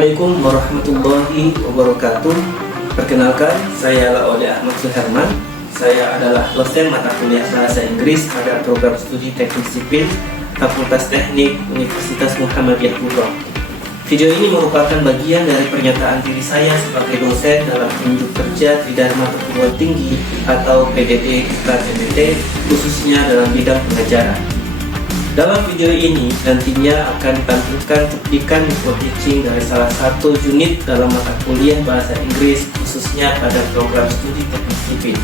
Assalamualaikum warahmatullahi wabarakatuh. Perkenalkan, saya Laode Ahmad Suherman. Saya adalah dosen mata kuliah Bahasa Inggris pada program studi Teknik Sipil Fakultas Teknik Universitas Muhammadiyah Kubro. Video ini merupakan bagian dari pernyataan diri saya sebagai dosen dalam unjuk kerja Tridharma Perguruan Tinggi atau PDT/MT, khususnya dalam bidang pengajaran. Dalam video ini nantinya akan ditampilkan cuplikan info teaching dari salah satu unit dalam mata kuliah Bahasa Inggris, khususnya pada program studi Teknik Sipil.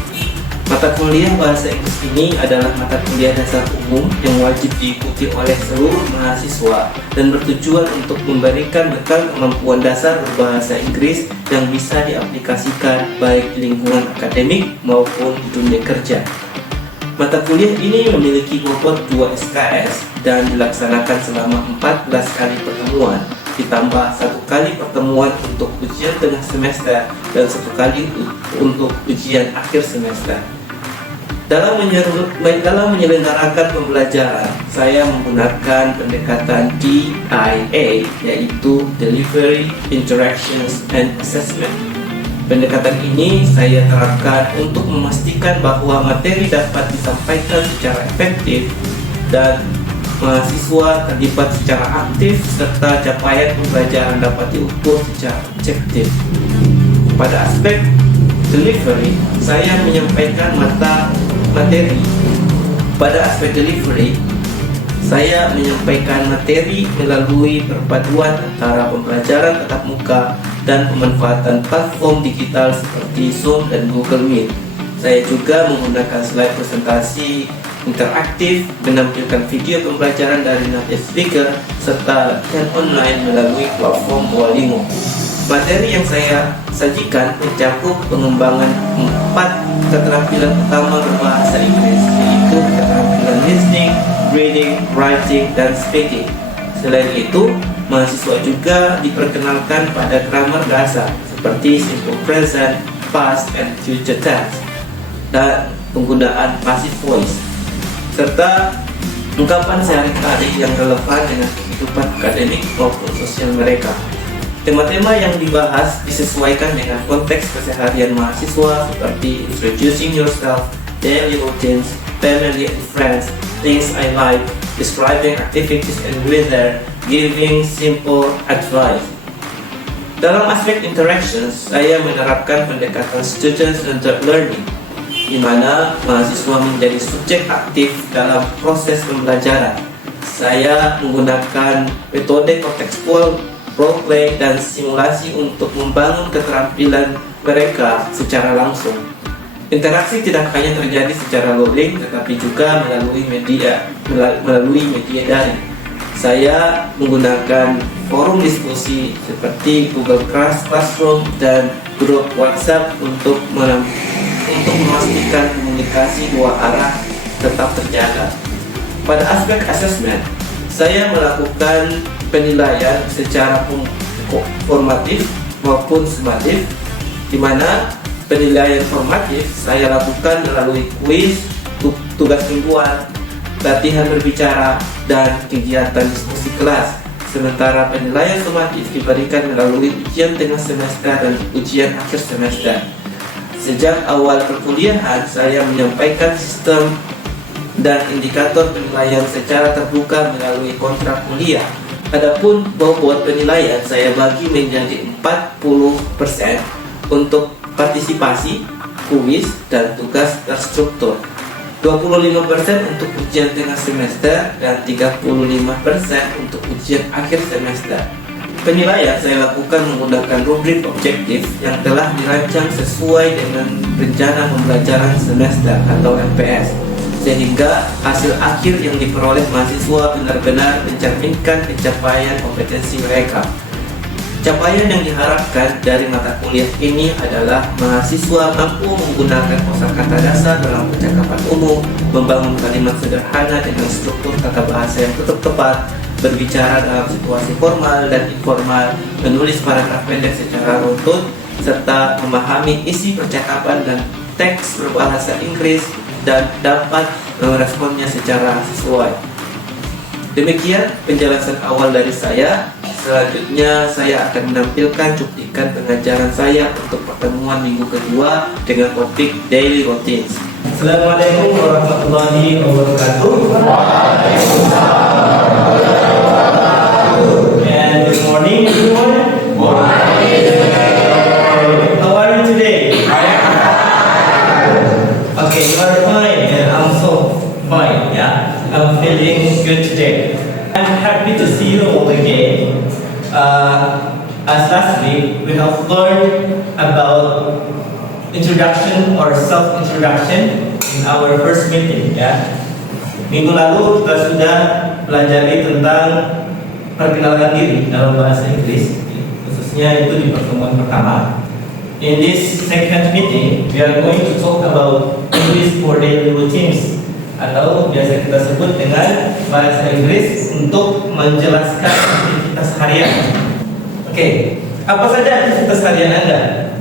Mata kuliah Bahasa Inggris ini adalah mata kuliah dasar umum yang wajib diikuti oleh seluruh mahasiswa dan bertujuan untuk memberikan bekal kemampuan dasar berbahasa Inggris yang bisa diaplikasikan baik di lingkungan akademik maupun di dunia kerja. Mata kuliah ini memiliki bobot 2 SKS dan dilaksanakan selama 14 kali pertemuan, ditambah 1 kali pertemuan untuk ujian tengah semester dan 1 kali untuk ujian akhir semester. Dalam menyelenggarakan pembelajaran, saya menggunakan pendekatan DIA, yaitu Delivery, Interactions, and Assessment. Pendekatan ini saya terapkan untuk memastikan bahwa materi dapat disampaikan secara efektif dan mahasiswa terlibat secara aktif serta capaian pembelajaran dapat diukur secara objektif. Pada aspek delivery, saya menyampaikan materi. Pada aspek delivery, saya menyampaikan materi melalui perpaduan antara pembelajaran tatap muka dan pemanfaatan platform digital seperti Zoom dan Google Meet. Saya juga menggunakan slide presentasi interaktif, menampilkan video pembelajaran dari native speaker, serta latihan online melalui platform Duolingo. Materi yang saya sajikan mencakup pengembangan 4 keterampilan utama berbahasa Inggris, yaitu keterampilan listening, reading, writing, dan speaking. Selain itu, mahasiswa juga diperkenalkan pada grammar dasar seperti simple present, past, and future tense, dan penggunaan passive voice, serta ungkapan sehari-hari yang relevan dengan kehidupan akademik maupun sosial mereka. Tema-tema yang dibahas disesuaikan dengan konteks keseharian mahasiswa seperti introducing yourself, daily routines, family and friends, things I like, describing activities and weather, giving simple advice. Dalam aspek interactions, saya menerapkan pendekatan student-centered learning, di mana mahasiswa menjadi subjek aktif dalam proses pembelajaran. Saya menggunakan metode kontekstual, role play, dan simulasi untuk membangun keterampilan mereka secara langsung. Interaksi tidak hanya terjadi secara luring, tetapi juga melalui media daring. Saya menggunakan forum diskusi seperti Google Classroom dan grup WhatsApp untuk memastikan komunikasi dua arah tetap terjaga. Pada aspek assessment, saya melakukan penilaian secara formatif maupun sumatif, di mana penilaian formatif saya lakukan melalui kuis, tugas mingguan, latihan berbicara, dan kegiatan diskusi kelas. Sementara penilaian sumatif diberikan melalui ujian tengah semester dan ujian akhir semester. Sejak awal perkuliahan, saya menyampaikan sistem dan indikator penilaian secara terbuka melalui kontrak kuliah. Adapun bobot penilaian saya bagi menjadi 40% untuk partisipasi, kuis, dan tugas terstruktur, 25% untuk ujian tengah semester, dan 35% untuk ujian akhir semester. Penilaian saya lakukan menggunakan rubrik objektif yang telah dirancang sesuai dengan rencana pembelajaran semester atau RPS, sehingga hasil akhir yang diperoleh mahasiswa benar-benar mencerminkan pencapaian kompetensi mereka. Capaian yang diharapkan dari mata kuliah ini adalah mahasiswa mampu menggunakan kosakata dasar dalam percakapan umum, membangun kalimat sederhana dengan struktur kata bahasa yang tetap tepat, berbicara dalam situasi formal dan informal, menulis paragraf pendek secara runtut, serta memahami isi percakapan dan teks berbahasa Inggris dan dapat meresponnya secara sesuai. Demikian penjelasan awal dari saya. Selanjutnya saya akan menampilkan cuplikan pengajaran saya untuk pertemuan minggu kedua dengan topik Daily Routines. Assalamualaikum warahmatullahi wabarakatuh. And good morning everyone. How are you today? Okay, you are fine and I'm so fine, yeah. I'm feeling good today. I'm happy to see you all again. As last week, we have learned about introduction or self-introduction in our first meeting, ya. Minggu lalu kita sudah pelajari tentang perkenalan diri dalam bahasa Inggris, khususnya itu di pertemuan pertama. In this second meeting, we are going to talk about English for daily routines, atau biasa kita sebut dengan bahasa Inggris untuk menjelaskan aktivitas harian. Oke, apa saja aktivitas harian Anda?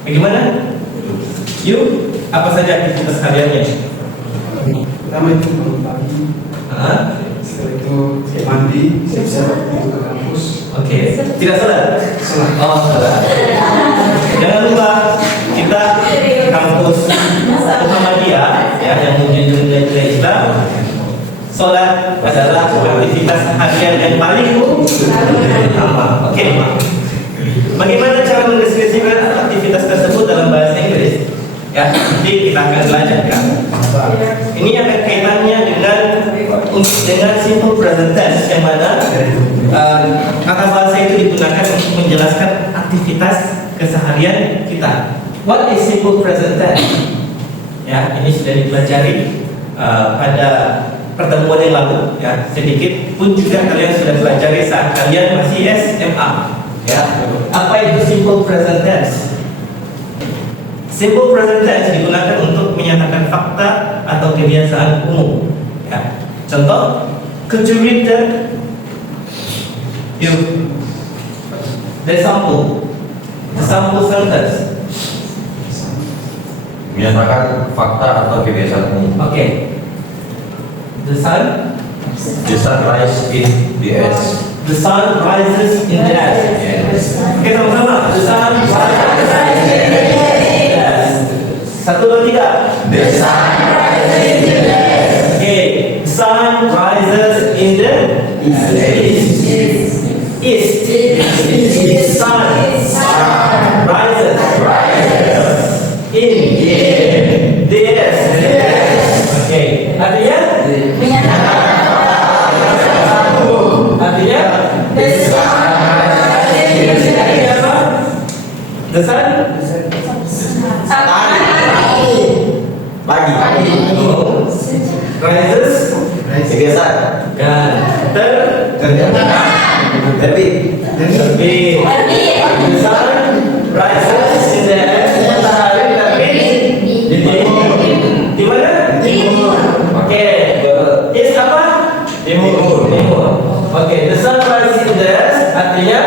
Bagaimana? You, apa saja aktivitas hariannya? Pertama itu bangun pagi, setelah itu mandi, siap-siap untuk ke kampus. Oke, tidak salah? Salah. Oh, salah. Jangan lupa kita kampus Muhammadiyah, ya, yang menjunjung nilai Islam. Sholat adalah aktivitas harian yang paling utama. Oke. Bagaimana cara mendeskripsikan aktivitas tersebut dalam bahasa Inggris? Ya, nanti kita akan belajar, ya. Ini akan kaitannya dengan simple present tense, yang mana kata bahasa itu digunakan untuk menjelaskan aktivitas keseharian kita. What is simple present tense? Ya, ini sudah dipelajari pada pertemuan yang lalu, ya. Sedikit pun juga kalian sudah pelajari saat kalian masih SMA, ya. Apa itu simple present tense? Simple present tense digunakan untuk menyatakan fakta atau kebiasaan umum, ya. Contoh, could you read the sample sentence? Menyatakan fakta atau kebiasaan umum. Oke. The sun rises in the east. The sun rises in the east. Yes. Oke, sama-sama. The sun rises in the east. 1, 2, 3. The sun rises in the east. Oke. The sun rises in the east. East. The sun rises in the east. Oke. Artinya? Artinya? The sun? Pagi. Rises? Kebiasaan. Kan. Terbit. The sun rises in the east. Matahari terbit di mana? Oke. East apa? Timur. Oke. The sun rises in the east artinya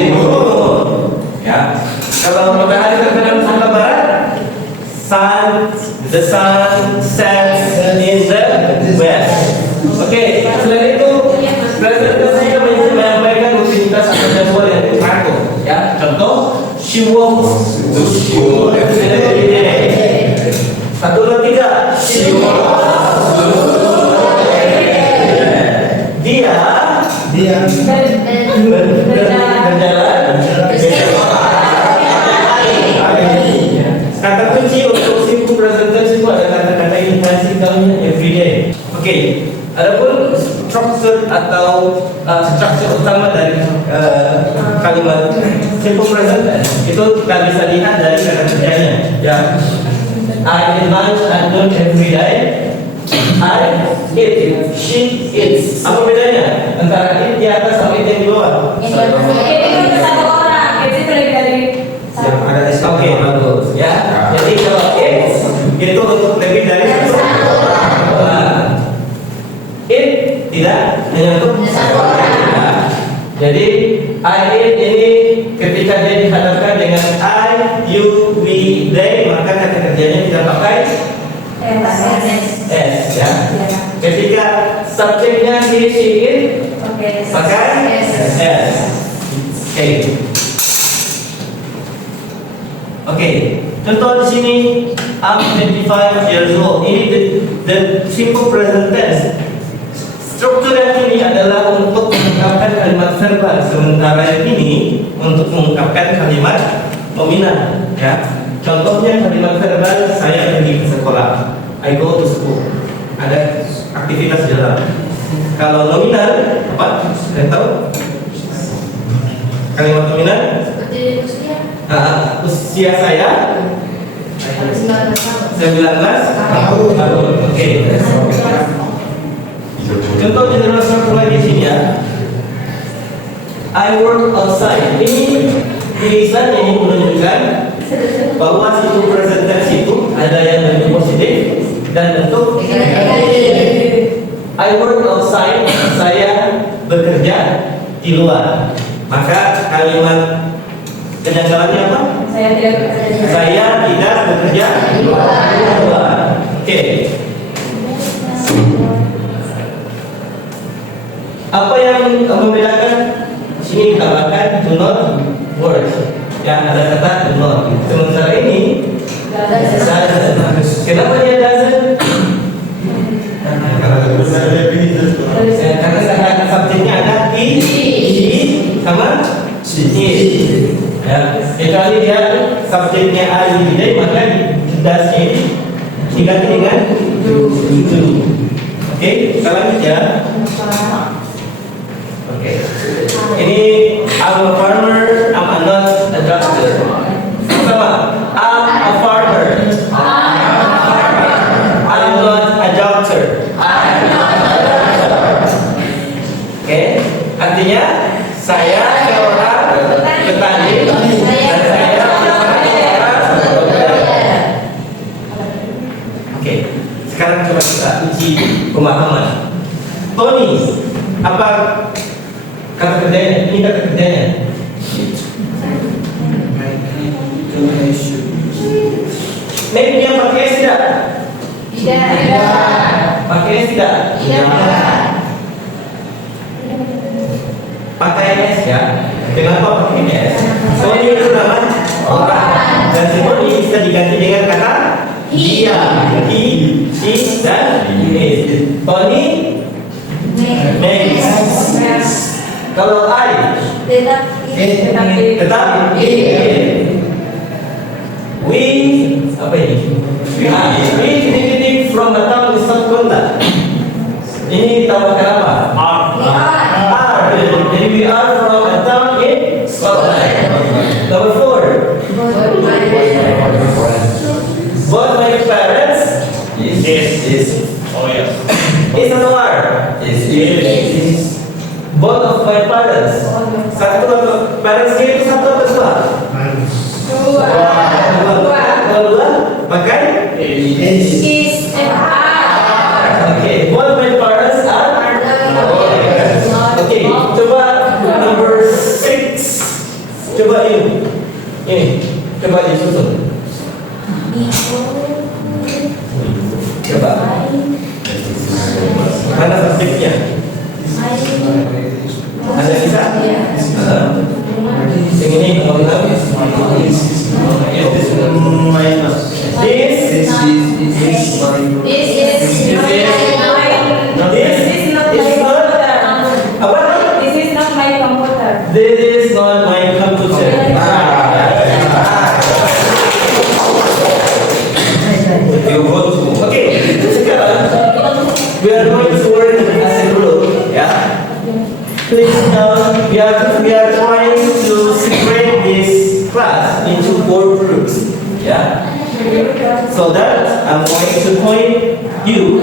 timur. Ya. Kalau matahari terbenam di sebelah barat, the sun sets in the west. Oke. Selain itu, presentasinya menyampaikan rutinitas atau jadwal yang teratur. Ya. Contoh, she walks to school every day. 1, 2, 3. She walks to school every day. Dia berjalan. Kata kunci untuk simple present tense itu ada kata-kata intensifnya everyday. Oke. Adapun struktur atau struktur utama dari kalimat simple present tense itu kita bisa lihat dari kata kerjanya. Ya. I eat lunch at noon every day. I eat, she eats. Apa bedanya antara eat di atas sama eat yang di bawah? Itu satu orang, itu lebih dari Yang ada di Oke, bagus. Ya. Jadi kalau eat itu untuk lebih dari satu orang. Eat tidak hanya untuk satu orang. Ya. Jadi I eat ini ketika dia dihadapkan dengan I, you, we, they, maka kata kerjanya kita pakai S, ya. Ketika subjeknya he, she, it. Oke. Pakai yes. Oke. Contoh di sini I'm 25 years old. Ini the simple present tense. Struktur yang ini adalah untuk mengungkapkan kalimat verbal, sementara yang ini untuk mengungkapkan kalimat nominal. Ya. Contohnya kalimat verbal, saya pergi ke sekolah. I go to school. Ada aktivitas jalan. Kalau nominal apa? Kalian tahu? Kalimat nominal? Seperti usia. Usia saya 19 tahun. Oke. Contoh general satu lagi sini ya. I work outside. Ini tulisan ini menunjukkan bahwa situ present tense itu ada yang bentuk positif dan bentuk negatif. I work outside. Saya bekerja di luar. Maka kalimat kenyataan apa? Saya tidak bekerja. Saya tidak bekerja di luar. Oke. Apa yang membedakan? Sini ditambahkan do not work. Yang ada kata do not. Sementara ini doesn't. Kenapa dia doesn't? Karena kata subjeknya ada he sama she. Ya, kecuali dia subjeknya are everyday, maka does ini diganti dengan do. Oke, kita lanjut ya. Oke. Ini I'm a farmer, I'm not a doctor. Sama, I'm a farmer. I'm not a doctor. Oke, artinya saya seorang petani dan saya Oke, sekarang coba kita uji pemahaman. Tony, apa kata kerjanya? Ini kata kerjanya. Maybe dia pakai S tidak? Tidak. Pakai S tidak? Pakai S ya. Kenapa pakai S? Tony itu nama orang. Dan semua ini bisa diganti dengan kata dia. He, she, dan it. Tony makes. Kalau I tetap we apa ini? We titip from a town in South Korea. Ini ditambahkan apa? R. Jadi we are from a town in Scotland. Number 4. Both my parents is atau R? Is. Both of my parents. Satu atau parents itu satu atau dua? Dua. Pakai Is and are. Okay, both my parents are. Okay, coba number 6. Coba ini. Coba disusun. Coba. Mana subjeknya? Ada bisa? Yang ini kalau kita This is not my computer. Okay, sekarang we are going to work as a group, ya. Please note we are trying to separate this class into 4 groups, ya. So that I'm going to point you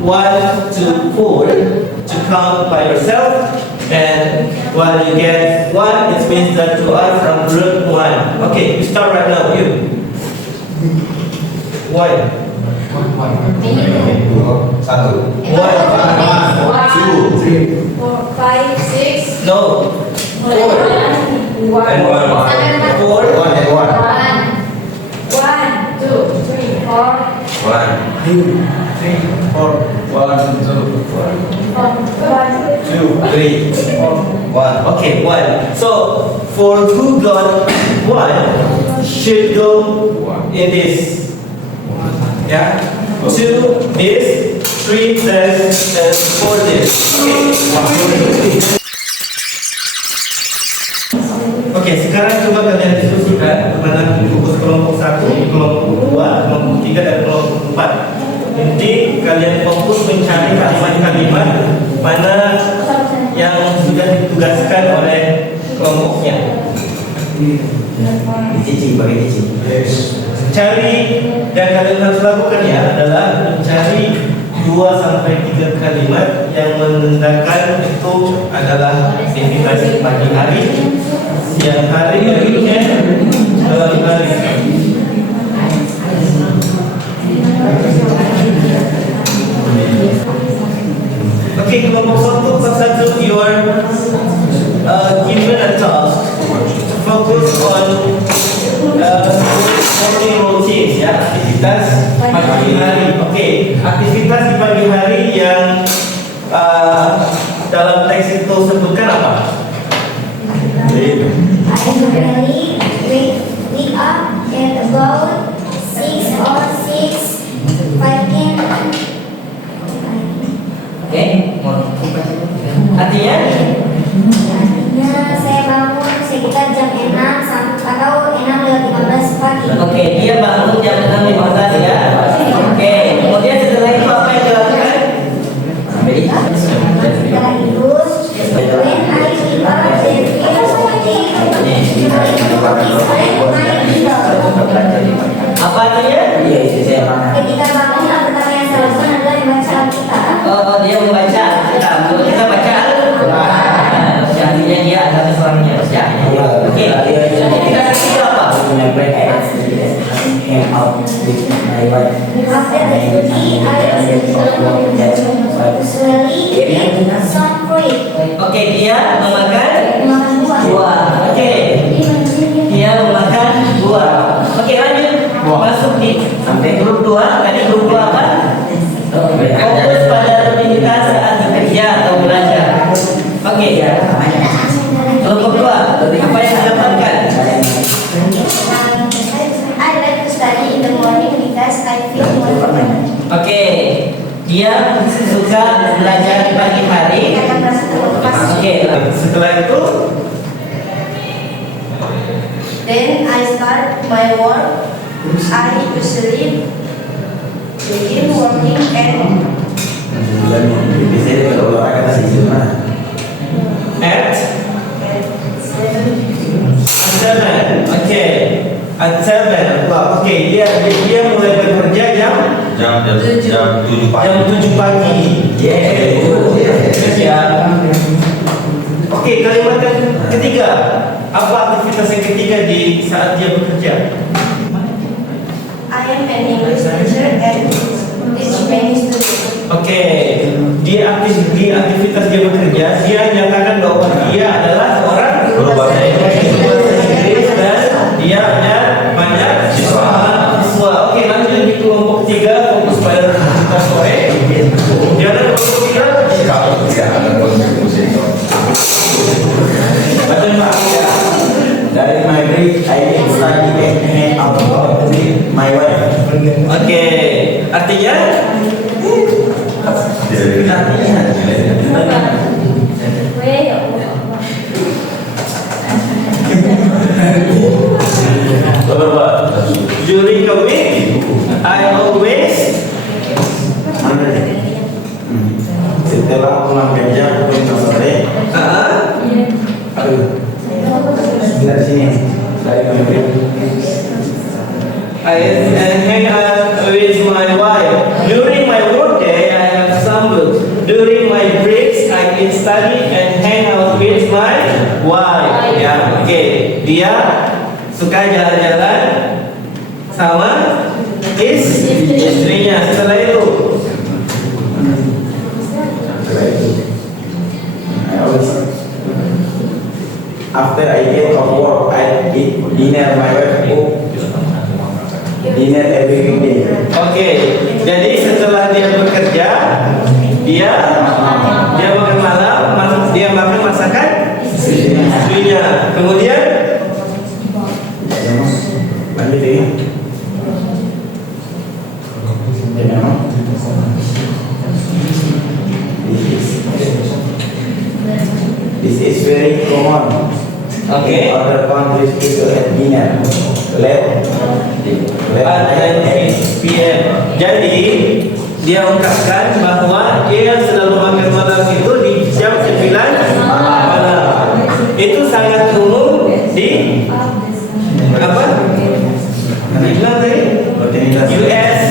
1 to 4 to count by yourself. And while you get 1, it means that you are from group 1. Okay, you start right now. You. 1. 1. 2, 5, 6. No. 4. And 1. 4. 1 and 1. 1, 2, 3. 4, 1, 2, 3, 4, 1, 2, 2, 3, 1. Okay, 1. So for who got 1 should go in this. Yeah. 2 this, 3 this, and 4 this. Okay. Oke, sekarang coba kalian diskusikan mana fokus kelompok 1, kelompok 2, kelompok 3, dan kelompok 4. Nanti kalian fokus mencari kalimat-kalimat mana yang sudah ditugaskan oleh kelompoknya. Cicing, pakai cicing. Cari, dan kalian harus lakukan ya, adalah mencari 2 sampai 3 kalimat yang menandakan itu adalah aktivitas pagi hari, siang hari, weekend, malam hari. Oke, kelompok 1, you are given a task to focus on morning routines, ya, aktivitas pagi hari. Oke, aktivitas di pagi hari yang dalam teks itu sebutkan apa? I usually wake up at about 6 or 6:15. Oke, artinya Artinya saya bangun sekitar jam 6 atau 6:15 pagi. oke, dia bangun jam 6.15 ya. Oke, kemudian setelah itu apa yang dilakukan? Setelah itu, when I wake up, the first thing I do is read my Bible. Apa artinya? Ketika bangun, yang pertama yang saya lakukan adalah membaca Alkitab. Oh, dia membaca Alkitab. Kalau kita baca Al-Quran, artinya dia adalah seorang yang baca. Oke, aktivitas itu apa? After the duty, I usually eat some fruit. Oke, dia memakan Makan buah. buah. Oke, dia memakan buah. Oke, lanjut. Masuk di grup 2. Tadi grup 2 apa? Fokus pada rutinitas saat bekerja atau belajar. Oke, kelompok 2. Apa yang didapatkan? I like to study in the morning because I feel motivated. Oke, dia suka belajar di pagi hari. Oke, Setelah itu, Then I start my work. I usually begin working at Biasanya kalau olahraga kasih cuma. at 7. Oke, at 7. Oke, dia mulai bekerja jam Jam 7 pagi. jam 7 pagi. Ya. Oke, kalimat yang ketiga. Apa aktivitas yang ketiga di saat dia bekerja? I am an English teacher and teach many students. Oke, di aktivitas dia bekerja, dia nyatakan bahwa dia adalah seorang Guru bahasa Inggris dan dia ada banyak siswa. Oke, lanjut di kelompok 3, fokus pada aktivitas sore. Jangan kelompok 3. Kalau tidak ada kontribusi. Dari my break, I can study and hang out with my wife. Oke, artinya during the week, I always Setelah pulang kerja pukul 6 sore, dari sini dari my break. I hang out with my wife. During my work day, I have some books. During my breaks, I can study and hang out with my wife. Ya, oke. Dia suka jalan-jalan sama istrinya. Setelah itu, After I get off work, I eat dinner. My wife cook dinner every weekday. Oke, jadi setelah dia bekerja, dia makan malam, dia makan masakan istrinya. Kemudian Lanjut ya. This is very common. Okay. Other countries people at dinner late at 9 PM. Jadi dia ungkapkan bahwa dia selalu makan malam itu di jam 9 malam. Itu sangat umum di apa? Bilang tadi US,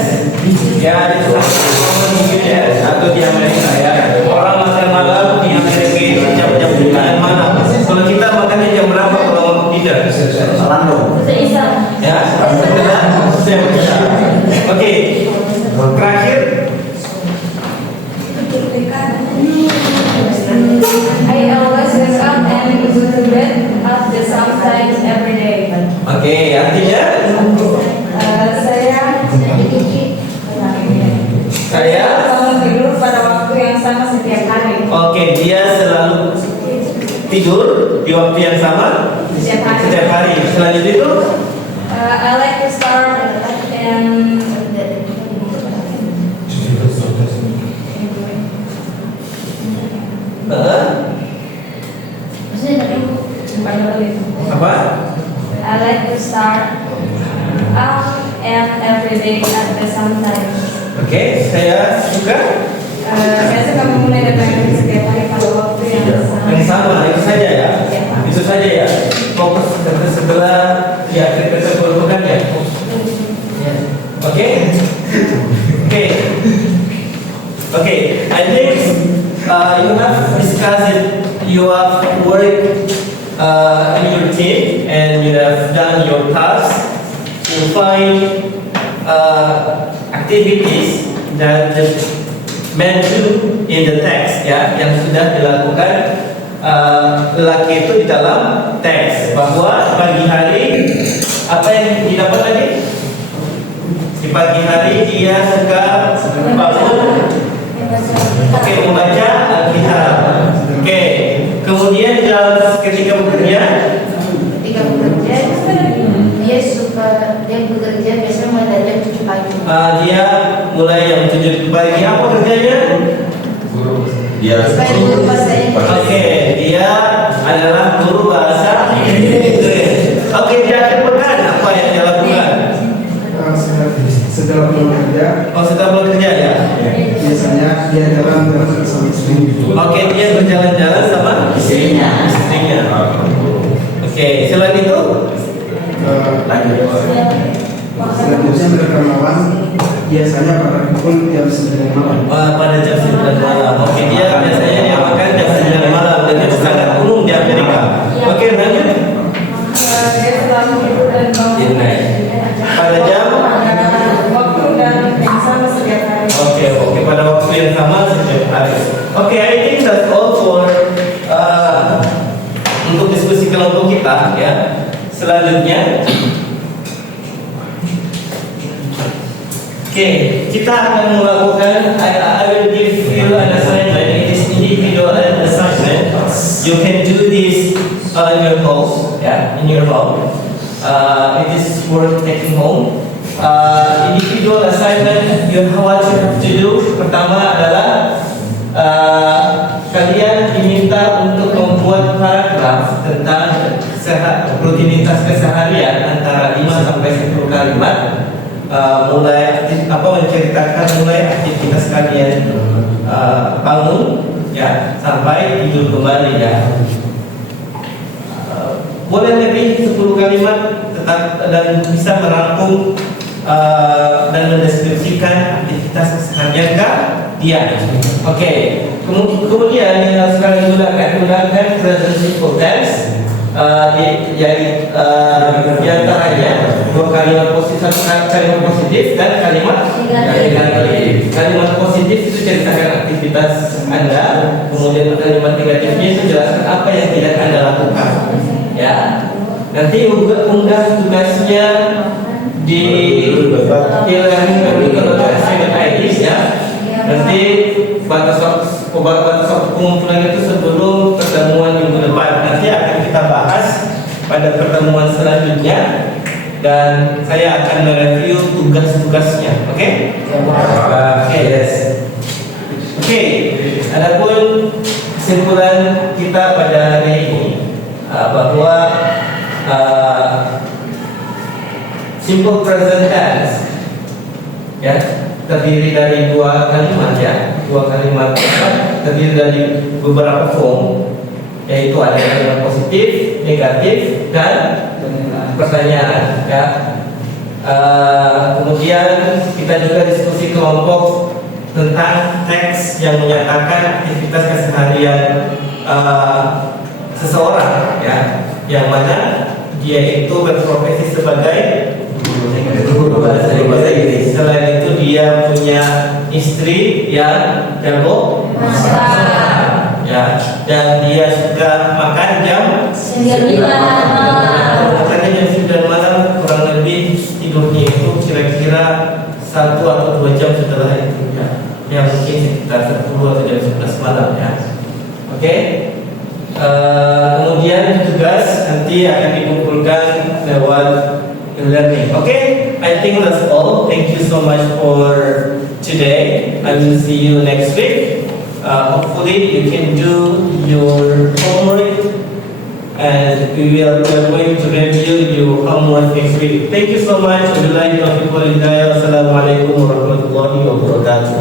ya itu sangat umum di US atau di Amerika ya. Orang makan malam di Amerika itu jam-jam 9 malam. Kalau kita makannya jam berapa kalau tidak? London. Ya, setelah saya bekerja. Oke, terakhir. I always wake up and go to bed at the same time every day. Oke, artinya saya selalu tidur pada waktu yang sama setiap hari. Oke, dia selalu tidur di waktu yang sama setiap hari. Selanjutnya itu I like to start and apa? I like to start and every day at the same time. Oke, saya suka Saya suka memulai dan mengakhiri setiap hari pada waktu yang sama. itu saja ya. Itu saja ya. Fokus setelah ya kita perlukan ya. Oke. Oke. I think you have discussed it. You have worked in your team and you have done your tasks to find activities that the men do in the text ya, yang sudah dilakukan lelaki itu di dalam teks, bahwa pagi hari apa yang didapat tadi? Di pagi hari dia suka bangun, oke, membaca Alkitab. Oke, kemudian ketika bekerja dia bekerja biasanya mulai dari jam 7 pagi. Dia mulai jam 7 pagi. Apa kerjanya? Dia Guru bahasa Inggris. Oke, dia adalah guru bahasa Inggris. Oke, di akhir pekan apa yang dia lakukan? Setelah bekerja, Oh, setelah bekerja ya. biasanya dia jalan-jalan sama istri. Oke, dia berjalan-jalan sama istrinya. Oke, selain itu Selanjutnya mereka malam, biasanya pada pukul jam 9 malam. pada jam 9 malam. Oke, dia biasanya dia makan jam 9 malam dan itu sangat umum di Amerika. Oke, lanjut. Dia selalu tidur dan bangun Pada jam waktu dan yang sama setiap hari. Oke, pada waktu yang sama setiap hari. Oke, I think that's all for untuk diskusi kelompok kita ya. Selanjutnya, kita akan melakukan. I will give you an assignment. It is individual assignment. You can do this in your home, in your home. It is worth taking home. Individual assignment, what you have to do. Pertama adalah kalian diminta untuk membuat paragraf tentang rutinitas keseharian antara 5 sampai 10 kalimat, mulai menceritakan mulai aktivitas kalian bangun ya sampai tidur kembali ya. Boleh lebih 10 kalimat dan bisa merangkum dan mendeskripsikan aktivitas keseharian dia. Oke. Kemudian yang harus kalian gunakan present simple tense. Di antaranya dua kalimat positif, kalimat positif dan kalimat negatif. Kalimat positif itu ceritakan aktivitas Anda, kemudian kalimat negatifnya itu jelaskan apa yang tidak Anda lakukan. Ya, nanti unggah tugasnya di e-learning IDs ya. Nanti batas waktu pengumpulan itu sebelum pertemuan minggu depan. Nanti akan kita bahas pada pertemuan selanjutnya dan saya akan mereview tugas-tugasnya. Oke? Oke, yes. Oke, adapun kesimpulan kita pada hari ini bahwa simple present tense ya terdiri dari dua kalimat terdiri dari beberapa form, yaitu ada kalimat positif, negatif, dan pertanyaan ya. Kemudian kita juga diskusi kelompok tentang teks yang menyatakan aktivitas keseharian seseorang ya, yang mana dia itu berprofesi sebagai guru bahasa Inggris. Selain itu dia punya istri yang jago masak ya, dan dia suka makan jam 9 malam. Makanya jam 9 malam kurang lebih tidurnya itu kira-kira 1 atau 2 jam setelah itu ya, yang mungkin sekitar 10 atau jam 11 malam ya. Oke. Kemudian tugas nanti akan dikumpulkan lewat e-learning. Okay, I think that's all. Thank you so much for today. I will see you next week. Hopefully you can do your homework and we are going to review your homework next week. Thank you so much. Wabillahi taufiq wal hidayah. Wassalamualaikum warahmatullahi wabarakatuh.